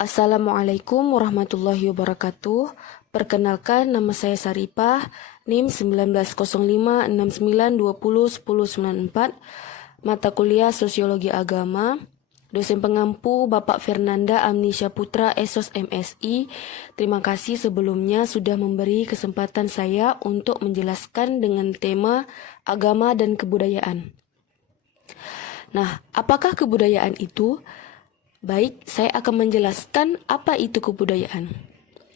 Assalamualaikum warahmatullahi wabarakatuh. Perkenalkan, nama saya Saripah, NIM 190569201094, mata kuliah Sosiologi Agama, dosen pengampu Bapak Fernanda Amnisya Putra Esos MSI. Terima kasih sebelumnya sudah memberi kesempatan saya untuk menjelaskan dengan tema agama dan kebudayaan. Nah, apakah kebudayaan itu? Baik, saya akan menjelaskan apa itu kebudayaan.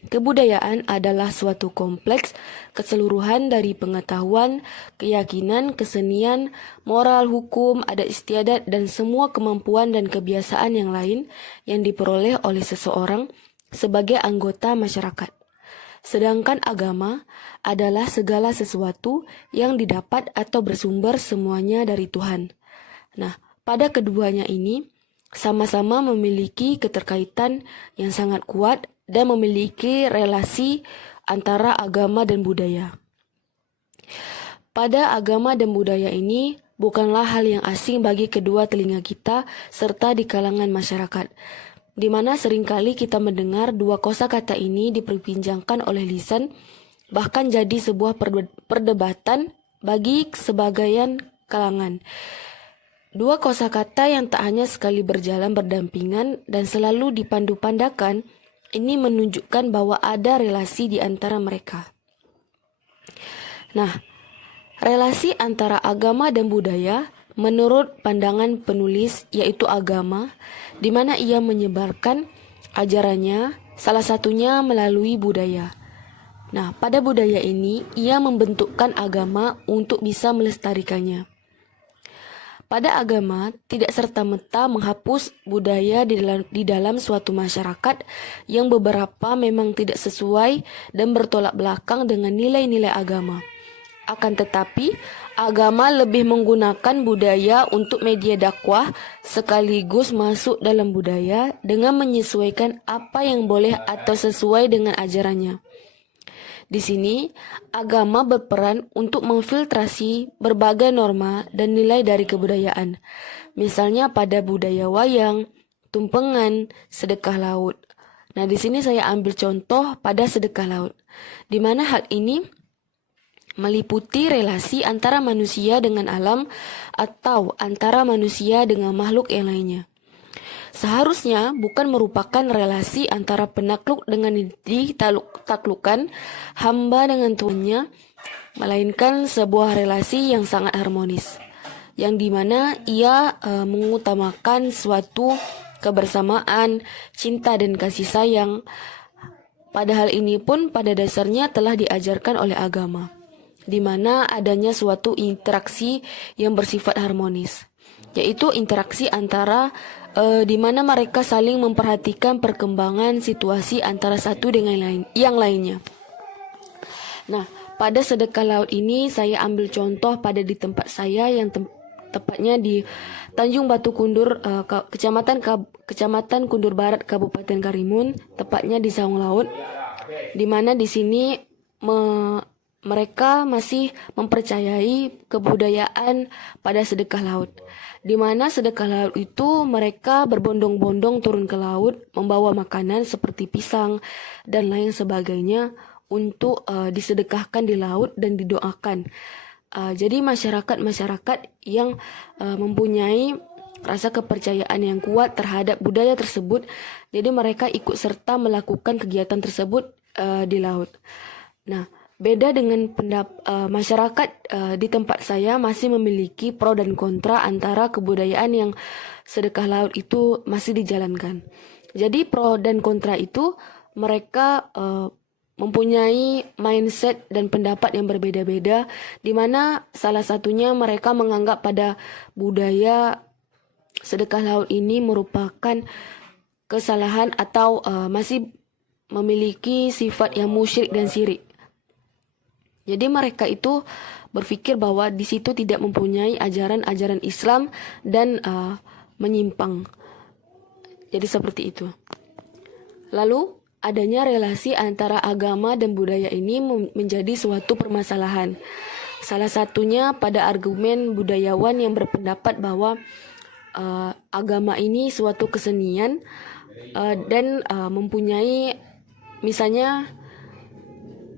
Kebudayaan adalah suatu kompleks keseluruhan dari pengetahuan, keyakinan, kesenian, moral, hukum, adat istiadat, dan semua kemampuan dan kebiasaan yang lain yang diperoleh oleh seseorang sebagai anggota masyarakat. Sedangkan agama adalah segala sesuatu yang didapat atau bersumber semuanya dari Tuhan. Nah, pada keduanya ini sama-sama memiliki keterkaitan yang sangat kuat dan memiliki relasi antara agama dan budaya. Pada agama dan budaya ini bukanlah hal yang asing bagi kedua telinga kita serta di kalangan masyarakat, di mana seringkali kita mendengar dua kosakata ini diperbincangkan oleh lisan, bahkan jadi sebuah perdebatan bagi sebagian kalangan. Dua kosakata yang tak hanya sekali berjalan berdampingan dan selalu dipandu-pandakan, ini menunjukkan bahwa ada relasi di antara mereka. Nah, relasi antara agama dan budaya menurut pandangan penulis yaitu agama, di mana ia menyebarkan ajarannya, salah satunya melalui budaya. Nah, pada budaya ini, ia membentukkan agama untuk bisa melestarikannya. Pada agama, tidak serta-merta menghapus budaya di dalam suatu masyarakat yang beberapa memang tidak sesuai dan bertolak belakang dengan nilai-nilai agama. Akan tetapi, agama lebih menggunakan budaya untuk media dakwah sekaligus masuk dalam budaya dengan menyesuaikan apa yang boleh atau sesuai dengan ajarannya. Di sini, agama berperan untuk memfiltrasi berbagai norma dan nilai dari kebudayaan. Misalnya pada budaya wayang, tumpengan, sedekah laut. Nah, di sini saya ambil contoh pada sedekah laut, di mana hal ini meliputi relasi antara manusia dengan alam atau antara manusia dengan makhluk yang lainnya. Seharusnya bukan merupakan relasi antara penakluk dengan ditaklukkan, hamba dengan Tuhannya, melainkan sebuah relasi yang sangat harmonis, yang dimana ia mengutamakan suatu kebersamaan, cinta dan kasih sayang. Padahal ini pun pada dasarnya telah diajarkan oleh agama, di mana adanya suatu interaksi yang bersifat harmonis, yaitu interaksi antara di mana mereka saling memperhatikan perkembangan situasi antara satu dengan yang lainnya. Nah, pada sedekah laut ini saya ambil contoh pada di tempat saya yang tepatnya di Tanjung Batu Kundur, Kecamatan Kundur Barat, Kabupaten Karimun, tepatnya di Saung Laut, di mana di sini mereka masih mempercayai kebudayaan pada sedekah laut, di mana sedekah laut itu mereka berbondong-bondong turun ke laut membawa makanan seperti pisang dan lain sebagainya untuk disedekahkan di laut dan didoakan. Jadi masyarakat yang mempunyai rasa kepercayaan yang kuat terhadap budaya tersebut, jadi mereka ikut serta melakukan kegiatan tersebut di laut. Nah, beda dengan masyarakat di tempat saya masih memiliki pro dan kontra antara kebudayaan yang sedekah laut itu masih dijalankan. Jadi pro dan kontra itu mereka mempunyai mindset dan pendapat yang berbeda-beda, di mana salah satunya mereka menganggap pada budaya sedekah laut ini merupakan kesalahan atau masih memiliki sifat yang musyrik dan syirik. Jadi mereka itu berpikir bahwa di situ tidak mempunyai ajaran-ajaran Islam dan menyimpang. Jadi seperti itu. Lalu adanya relasi antara agama dan budaya ini menjadi suatu permasalahan. Salah satunya pada argumen budayawan yang berpendapat bahwa agama ini suatu kesenian mempunyai, misalnya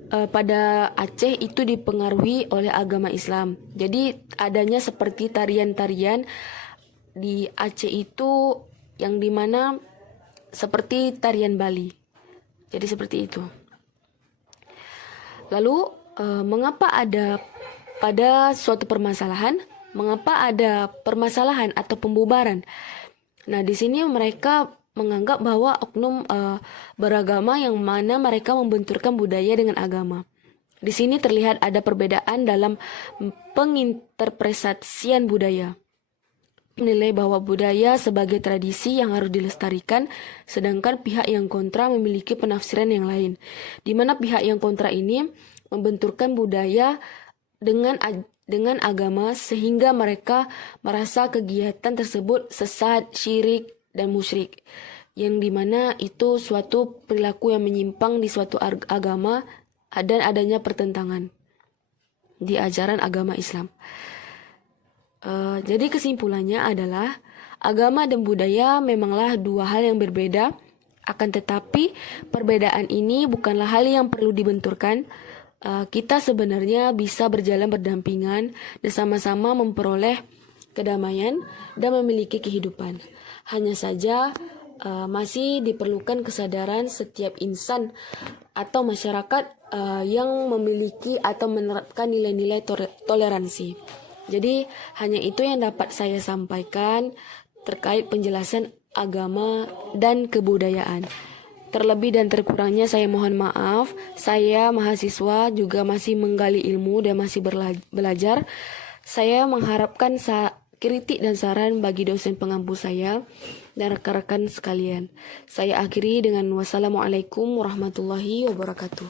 pada Aceh itu dipengaruhi oleh agama Islam. Jadi adanya seperti tarian-tarian di Aceh itu yang dimana seperti tarian Bali. Jadi seperti itu. Lalu mengapa ada pada suatu permasalahan, mengapa ada permasalahan atau pembubaran? Nah, di sini mereka menganggap bahwa oknum beragama yang mana mereka membenturkan budaya dengan agama. Di sini terlihat ada perbedaan dalam penginterpretasian budaya. Menilai bahwa budaya sebagai tradisi yang harus dilestarikan, sedangkan pihak yang kontra memiliki penafsiran yang lain, di mana pihak yang kontra ini membenturkan budaya dengan agama sehingga mereka merasa kegiatan tersebut sesat, syirik, dan musyrik, yang dimana itu suatu perilaku yang menyimpang di suatu agama dan adanya pertentangan di ajaran agama Islam. Jadi kesimpulannya adalah agama dan budaya memanglah dua hal yang berbeda, akan tetapi perbedaan ini bukanlah hal yang perlu dibenturkan. Kita sebenarnya bisa berjalan berdampingan dan sama-sama memperoleh kedamaian dan memiliki kehidupan. Hanya saja masih diperlukan kesadaran setiap insan atau masyarakat yang memiliki atau menerapkan nilai-nilai toleransi. Jadi hanya itu yang dapat saya sampaikan terkait penjelasan agama dan kebudayaan. Terlebih dan terkurangnya saya mohon maaf. Saya mahasiswa juga masih menggali ilmu dan masih belajar. Saya mengharapkan kritik dan saran bagi dosen pengampu saya dan rekan-rekan sekalian. Saya akhiri dengan wassalamualaikum warahmatullahi wabarakatuh.